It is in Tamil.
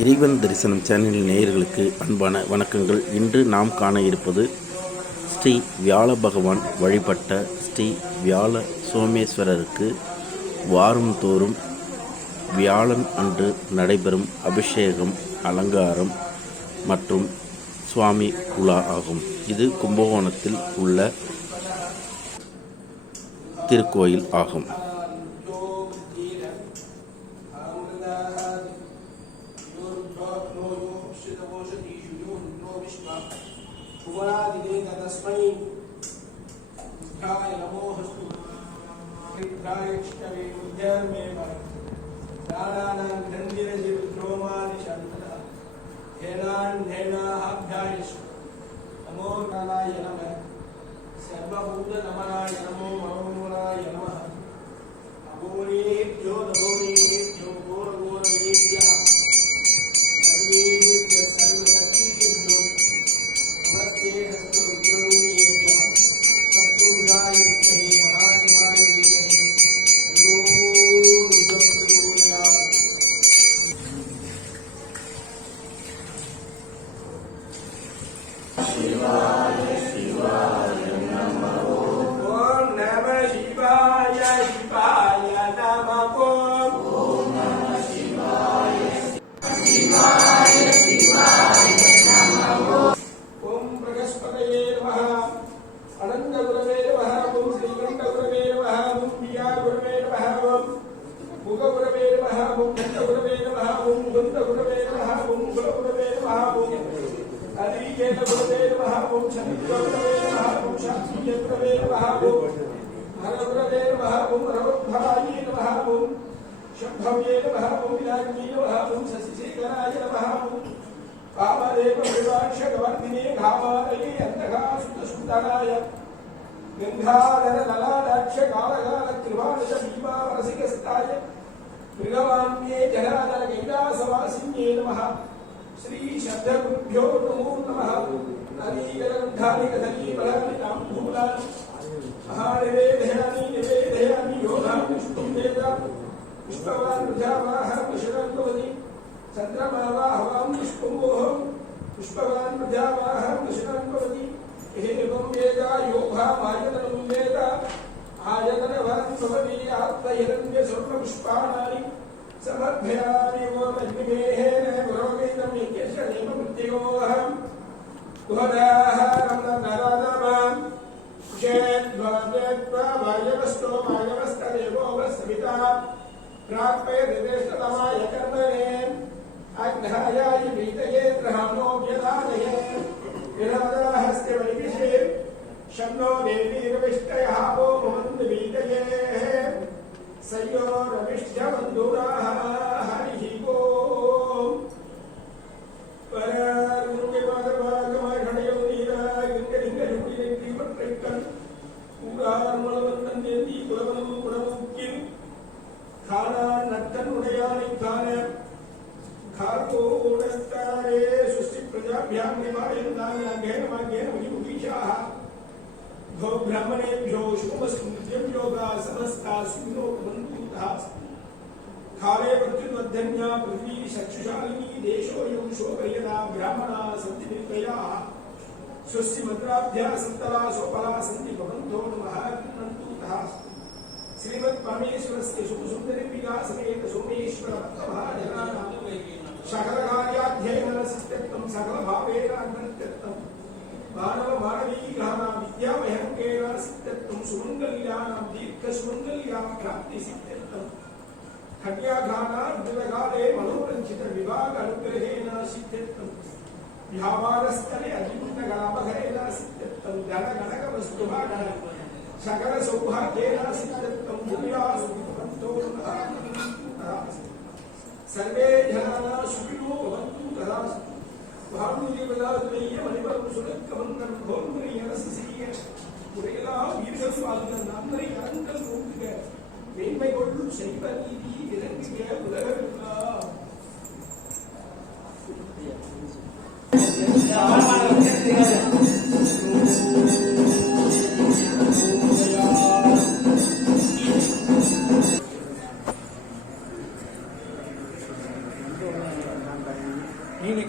இறைவன் தரிசனம் சேனலின் நேயர்களுக்கு அன்பான வணக்கங்கள். இன்று நாம் காண இருப்பது ஸ்ரீ வியாழ பகவான் வழிபட்ட ஸ்ரீ வியாழ சோமேஸ்வரருக்கு வாரந்தோறும் வியாழன் அன்று நடைபெறும் அபிஷேகம், அலங்காரம் மற்றும் சுவாமி உலா ஆகும். இது கும்பகோணத்தில் உள்ள திருக்கோயில் ஆகும். श्री शब्दगुभ्यो नमो नमः। महानिवेदयामि निवेदयामि योगानुष्ठं वेद पुष्पवान् प्रजावाह पुष्पं भवति चन्द्रमावाहवां पुष्पमोह पुष्पवान् प्रजावाह पुष्पं भवति एवं वेद योगामायतनं वेद आयतनवान् भवति आत्महिरण्य स्वर्णपुष्पाणि समर्पयामि ओम अग्निमेहेन गुरोवेदं यज्ञशनेममुद्योऽहं गोदाहरं नरदमं शेद्वाद्वा वायवस्तो वायवस्तदेवोऽवस्तमिता प्राप्यदेशतमाय कर्मणे अग्नहायाय वीतये ग्रहाणो व्यदानये विरादाहस्ते वैविषे शन्नो देवीर्विष्टयः वो भवन्तु वीतये सयोरविष्टबन्धुराः हरिः ओम् பரருங்கமாதமாகமகடையோதீராகங்கலிங்கலுடியென்றிவற்றைக்கண் ஊரார்மலவந்தன் குலவனும் குணமூக்கில் காணான் நத்தன் உடையானைக் காண கார்கோடத்தாரே சுஸ்தி பிரஜாபியாம் நிவாரயந்தாங்க அங்கேன முனிமுகீஷாः भो ब्राह्मणेभ्यो शुभमस्तुभ्यं योगा समस्ता सुनो भवन्तु तथास्तु काले प्रत्युद्वद्धन्या पृथ्वी चक्षुशालिनी देशोऽयं शोभयदा ब्राह्मणा सन्ति निर्दयाः स्वस्य मन्त्राभ्यः सन्तला सोपला सन्ति भवन्तो नमः कृण्वन्तु तथास्तु श्रीमत्परमेश्वरस्य शुभसुन्दरीम्बिका समेत सोमेश्वरभक्तमहाजनानां सकलकार्याध्ययनसिद्ध्यर्थं सकलभावेन अग्नित्यर्थं मानव मानवीग्रहाणां विद्यामयङ्केन सिद्ध्यर्थं सुमङ्गल्यानां दीर्घसुमङ्गल्या प्राप्तिसिद्ध्यर्थं कन्याघ्राणार्जुनकाले मनोरञ्जितविवाह अनुग्रहेण सिद्ध्यर्थं व्यापारस्थले अजितगणापहरेण सिद्ध्यर्थं गणगणकवस्तुभागः सकलसौभाग्येन सिद्ध्यर्थं भूयासु भवन्तो सर्वे जनाः सुखिनो भवन्तु तथास्तु மணிபரம் சுடக்கவந்தன் கோன்முறையரசிய உரையெல்லாம் உயிர்கள் வாழ்ந்த நன்மை அறங்கள் நோக்குக மேன்மை கொள்ளும் செய்வ நீதி இறங்குக உலகெல்லாம். Gracias. நீங்க